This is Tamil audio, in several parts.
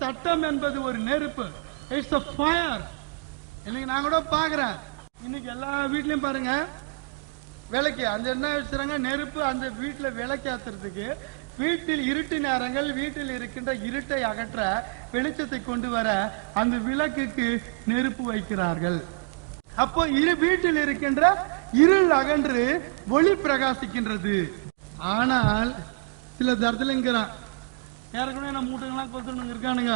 சட்டம் என்பது ஒரு நெருப்பு. It's a fire. இன்னைக்கு நான் கூட பாக்குறேன், இன்னைக்கு எல்லா வீட்லயும் பாருங்க விளக்கு அந்த என்ன வச்சுறாங்க, நெருப்பு. அந்த வீட்டுல விளக்கேத்துறதுக்கு, வீட்டில் இருட்டு நேரங்கள், வீட்டில் இருக்கின்ற இருட்டை அகற்ற, வெளிச்சத்தை கொண்டு வர அந்த விளக்குக்கு நெருப்பு வைக்கிறார்கள். அப்போ வீட்டில் இருக்கின்ற இருள் அகன்று ஒளி பிரகாசிக்கின்றது. ஆனால் சில தரத்துலங்கிறான், ஏற்கனவே நம்ம மூட்டைகள்லாம் கொத்துணுங்க இருக்கானுங்க,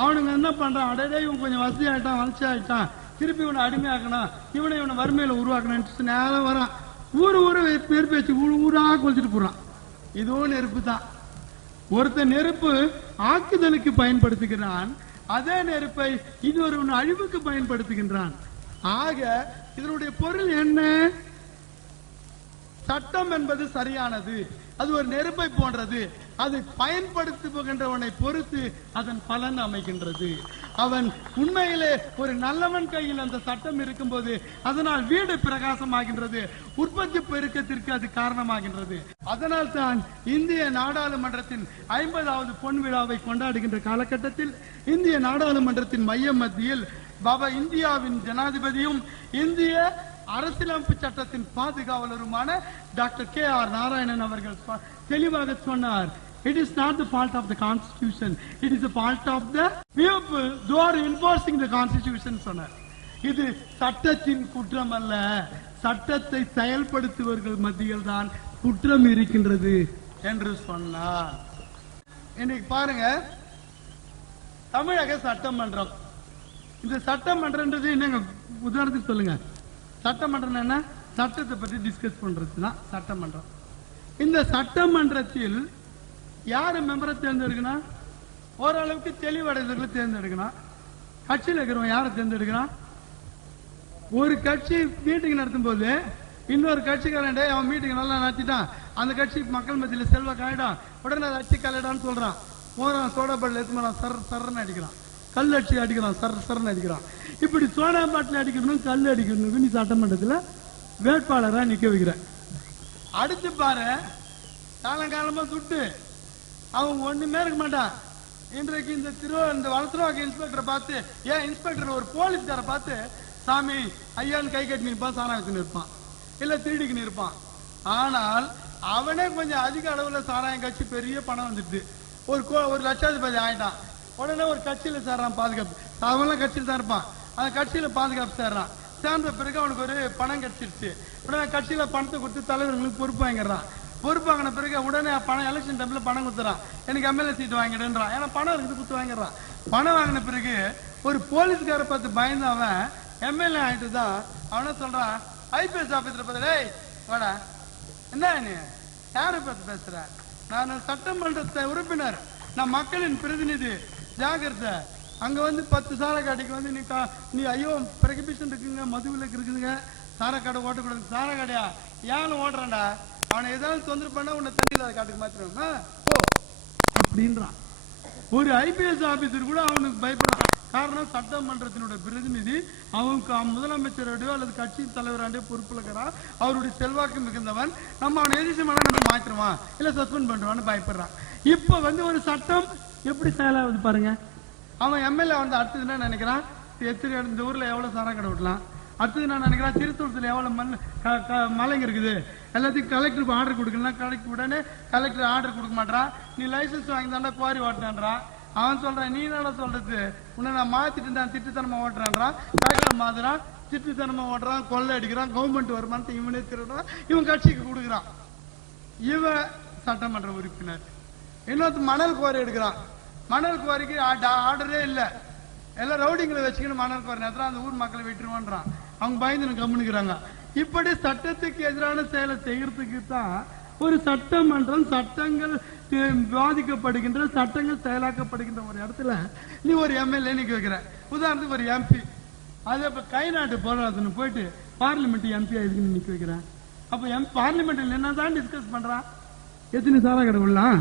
அவனுங்க என்ன பண்றான், அடையே இவன் கொஞ்சம் வசதி ஆயிட்டான், வளர்ச்சி ஆயிட்டான், திருப்பி இவனை அடிமையாக்கணும், இவனை வறுமையில உருவாக்கணும் நேரம் வரான். ஊரு நெருப்பு வச்சு ஊரா கொளுத்திட்டு போறான். இதுவும் நெருப்பு தான். ஒருத்தன் நெருப்பு ஆக்குதலுக்கு பயன்படுத்துகிறான், அதே நெருப்பை இது ஒரு அழிவுக்கு பயன்படுத்துகின்றான். ஆக இதனுடைய பொருள் என்ன? சட்டம் என்பது சரியானது, அது ஒரு நெருப்பை போன்றது. அது பயன்படுத்துகின்றவனை பொறுத்து அதன் பலன் அமைகின்றது. அவன் உண்மையிலே ஒரு நல்லவன் கையில் அந்த சட்டம் இருக்கும்போது அதனால் வீடு பிரகாசமாகின்றது, உற்பத்தி பெருக்கத்திற்கு அது காரணமாகின்றது. அதனால் தான் இந்திய நாடாளுமன்றத்தின் 50வது பொன் விழாவை கொண்டாடுகின்ற காலகட்டத்தில் இந்திய நாடாளுமன்றத்தின் மைய மத்தியில் பாபா இந்தியாவின் ஜனாதிபதியும் இந்திய அரசியலமைப்பு சட்டத்தின் பாதுகாவலருமான டாக்டர் KR நாராயணன் அவர்கள் தெளிவாக சொன்னார், it is not the fault of the constitution, it is the fault of the people who are enforcing the constitution சொன்னார். இது சட்டத்தின் குற்றம் அல்ல, சட்டத்தை செயல்படுத்துவர்கள் மத்தியில் தான் குற்றம் இருக்கின்றது என்று சொன்னார். இன்னைக்கு பாருங்க, தமிழக சட்டமன்றம், இந்த சட்டமன்றது என்னங்க உதாரணத்துக்கு சொல்லுங்க. சட்டமன்றம் என்ன? சட்டத்தை பற்றி டிஸ்கஸ் பண்றதுதான் சட்டமன்றம். இந்த சட்டமன்றத்தில் யாரு மெம்பரை தேர்ந்தெடுக்கணும்? ஓரளவுக்கு தெளிவடைந்தவர்களை தேர்ந்தெடுக்கணும். கட்சியில் இருக்கிறவங்க யாரை தேர்ந்தெடுக்கிறான்? ஒரு கட்சி மீட்டிங் நடத்தும் போது இன்னொரு கட்சிக்காரன் அவன் மீட்டிங் நல்லா நடத்திட்டான், அந்த கட்சி மக்கள் மத்தியில் செல்வாக்கு ஆயிடும், உடனே அதை அடிச்சு கல்லிடான்னு சொல்றான். போறான் சோடா பாட்டில் எடுத்து சர் சர்ன்னு அடிக்கிறான், கல் அடிச்சு அடிக்கிறான், சர் சர்ன்னு அடிக்கிறான். இப்படி சோடா பாட்டில் அடிக்கணும், கல் அடிக்கணும், நீ சட்டமன்றத்தில் வேட்பாளரா நிக்க வைக்கிற. அடுத்து பாரு, காலங்காலமா சுட்டு அவன் ஒண்ணுமே இருக்க மாட்டான். இன்றைக்கு இந்த வளத்துறவாக்க இன்ஸ்பெக்டரை பார்த்து, ஏன் இன்ஸ்பெக்டர் ஒரு போலீஸ்கார பார்த்து சாமி ஐயான்னு கை கட்டி நிற்பான், சாராயத்துன்னு இருப்பான், இல்ல திருடிக்கு நிற்பான். ஆனால் அவனே கொஞ்சம் அதிக அளவுல சாராயம் கட்சி பெரிய பணம் வந்துட்டு ஒரு லட்சாதிபதி ஆயிட்டான். உடனே ஒரு கட்சியில சேர்றான் பாதுகாப்பு, அவன்லாம் கட்சியில் தான் இருப்பான், அந்த கட்சியில பாதுகாப்பு சேர்றான். சேர்ந்த பிறகு அவனுக்கு ஒரு பணம் கிடைச்சிருச்சு. உடனே கட்சியில பணத்தை கொடுத்து தலைவர்களுக்கு பொறுப்பு வாங்கிடுறான். பொறுப்பு வாங்கின பிறகு உடனே பணம் எலெக்ஷன் டைம்ல பணம் கொடுத்துறான், எனக்கு MLA சீட் வாங்கிடுன்றான். ஏன்னா பணம் இருக்குது, கொடுத்து வாங்கிடுறான். பணம் வாங்கின பிறகு ஒரு போலீஸ்கார பார்த்து பயந்து அவன் MLA ஆயிட்டு தான் அவன சொல்றான், IPS ஆபீசர் பார்த்து, வாடா, என்ன நீ யாரை பார்த்து பேசுற? நான் சட்டமன்ற உறுப்பினர், நான் மக்களின் பிரதிநிதி, ஜாகிரதை. அங்க வந்து 10 சாரை கடைக்கு வந்து நீ ஐயோ பிரகிபிஷன் இருக்குங்க, மதுவிலக்கு இருக்குதுங்க, சாரை கடை ஓட்டக்கூடாது. சாரை கடையா ஏன்னு ஓடுறான்டா, அவனை ஏதாவது தொந்தரவு பண்ண உன்னை தண்ணியில் காட்டுக்கு மாத்திரம் அப்படின்றான். ஒரு IPS ஆபீசர் கூட அவனுக்கு பயப்படுறான். காரணம், சட்டமன்றத்தினுடைய பிரதிநிதி, அவனுக்கு முதலமைச்சரோடய அல்லது கட்சியின் தலைவராண்டே பொறுப்புல இருக்கிறான், அவருடைய செல்வாக்கு மிகுந்தவன், நம்ம அவனை எதிர்த்து நம்ம மாத்திருவான் இல்ல சஸ்பெண்ட் பண்ணுவான்னு பயப்படுறான். இப்ப வந்து ஒரு சட்டம் எப்படி செயலாகுது பாருங்க. அவன் MLA வந்து அடுத்தது என்ன நினைக்கிறான், இந்த ஊர்ல எவ்வளவு சாரா கடை விடலாம், அடுத்தது நான் நினைக்கிறான் திருத்தூரத்துல எவ்வளவு மலைங்க இருக்குது, எல்லாத்தையும் கலெக்டருக்கு ஆர்டர் கொடுக்கலாம். கலெக்டர் உடனே கலெக்டர் ஆர்டர் கொடுக்க மாட்டான், நீ லைசன்ஸ் வாங்கி தாண்டா குவாரி ஓட்டுறான்றான். அவன் சொல்றான், நீ என்ன சொல்றது, உன்னை நான் மாத்திட்டு தான் திட்டுத்தனமா ஓட்டுறான்றான். கலெக்டர் மாத்துறான், திட்டுத்தனமா ஓட்டுறான், கொள்ளை அடிக்கிறான், கவர்மெண்ட் வருமானத்தை இவனே திருடுறான், இவன் கட்சிக்கு கொடுக்குறான். இவன் சட்டமன்ற உறுப்பினர். இன்னொரு மணல் குவாரி எடுக்கிறான், மணல் குவாரிக்கு ஆர்டரே இல்ல, எல்லாம் ரவுடிங்களை வச்சுக்கணும், மணல் குவாரி நேரத்தில் அந்த ஊர் மக்களை விட்டுருவான்றான். அவங்க பயந்து கம்முனுக்குறாங்க. இப்படி சட்டத்துக்கு எதிரான செயலை செய்யறதுக்கு தான் ஒரு சட்டமன்றம், சட்டங்கள் விவாதிக்கப்படுகின்ற, சட்டங்கள் செயலாக்கப்படுகின்ற ஒரு இடத்துல நீ ஒரு MLA நிக்க வைக்கிற. உதாரணத்துக்கு ஒரு MP, அதே இப்ப கை நாட்டு போராட்டத்துன்னு போயிட்டு பார்லிமெண்ட் MP எதுக்குன்னு நிக்க வைக்கிறேன். அப்ப பார்லிமெண்ட்ல என்னதான் டிஸ்கஸ் பண்றான், எத்தனை சாரா கடை விடலாம்,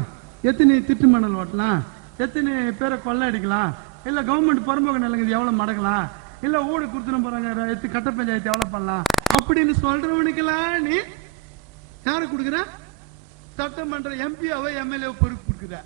எத்தனை திட்டு மணல் ஓட்டலாம், எத்தனை பேரை கொள்ளை அடிக்கலாம், இல்ல கவர்மெண்ட் பரம்போக நிலங்க எவ்வளவு மடக்கலாம், இல்ல ஊடு கொடுத்துன்னு போறாங்க கட்ட பஞ்சாயத்து எவ்வளவு பண்ணலாம் அப்படின்னு சொல்றவனுக்கெல்லாம் நீ யாரு கொடுக்குற? சட்டமன்ற MPவை MLA பொறுப்பு கொடுக்குற.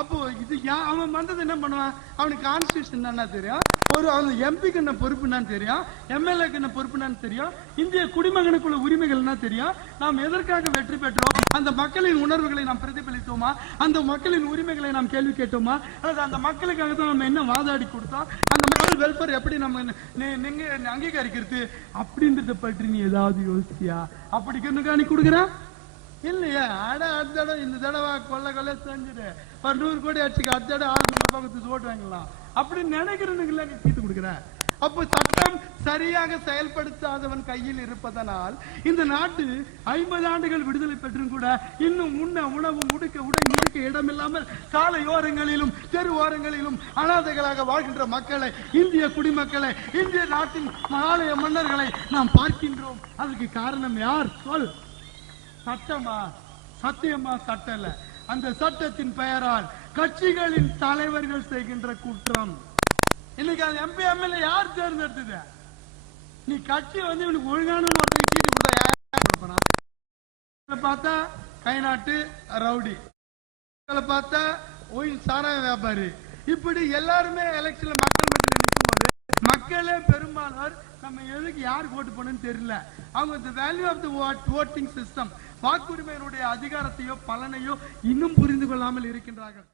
அப்போ இது அவன் பண்றது என்ன பண்ணுவான்? அவனுக்கு கான்ஸ்டிடியூஷன் என்ன தெரியும், ஒரு அவன் எம்பிக்கு என்ன பொறுப்புன்னு தெரியும், எம்எல்ஏக்கு என்ன பொறுப்புன்னு தெரியும், இந்திய குடிமகனுக்குள்ள உரிமைகள் என்ன தெரியும், நாம் எதற்காக வெற்றி பெற்றோம், அந்த மக்களின் உணர்வுகளை நாம் பிரதிபலித்தோமா, அந்த மக்களின் உரிமைகளை நாம் கேள்வி கேட்டோமா, அல்லது அந்த மக்களுக்காக தான் நம்ம என்ன வாதாடி கொடுத்தோம், அந்த மக்கள் வெல்ஃபேர் எப்படி நம்ம நீங்க அங்கீகரிக்கிறது அப்படின்றத பற்றி நீ ஏதாவது யோசிச்சியா? அப்படி கண்ணுக்காணி கொடுக்குற இல்லையா? அடுத்த தடவை இந்த தடவை கொள்ள செஞ்சுட்டு 100 கோடி அடிச்சுக்க, அடுத்த தடவை 6 பக்கத்து ஓட்டு வாங்கலாம் அப்படின்னு நினைக்கிறதுக்குள்ள நீ தீர்த்து கொடுக்குற. அப்போ சட்டம் சரியாக செயல்படுத்தாதவன் கையில் இருப்பதனால் இந்த நாட்டு 50 ஆண்டுகள் விடுதலை பெற்றும் கூட இன்னும் உணவு முடுக்க இடமில்லாமல் சாலையோரங்களிலும் தெரு ஓரங்களிலும் அனாதைகளாக வாழ்கின்ற மக்களை, இந்திய குடிமக்களை, இந்திய நாட்டின் மகாலய மன்னர்களை நாம் பார்க்கின்றோம். அதுக்கு காரணம் யார்? சொல். சட்டமா? சத்தியமா சட்டம் இல்ல. அந்த சட்டத்தின் பெயரால் கட்சிகளின் தலைவர்கள் செய்கின்ற குற்றம். இன்னைக்கு அது எம்பி எம்எல்ஏ யார் தேர்ந்தெடுத்தது? நீ கட்சி இவனுக்கு ஒழுங்கான சீட்டு கொடுத்தா பார்த்தா கை நாட்டு ரவுடி, பார்த்தா சாராய வியாபாரி, இப்படி எல்லாருமே எலெக்ஷன்ல மக்கள் மத்தியில் நிற்கும் போது மக்களே பெரும்பாலானோர் நம்ம எதுக்கு யாருக்கு ஓட்டு போனோம்னு தெரியல. அவங்க இந்த value of the voting system, வாக்குரிமையினுடைய அதிகாரத்தையோ பலனையோ இன்னும் புரிந்து கொள்ளாமல் இருக்கின்றார்கள்.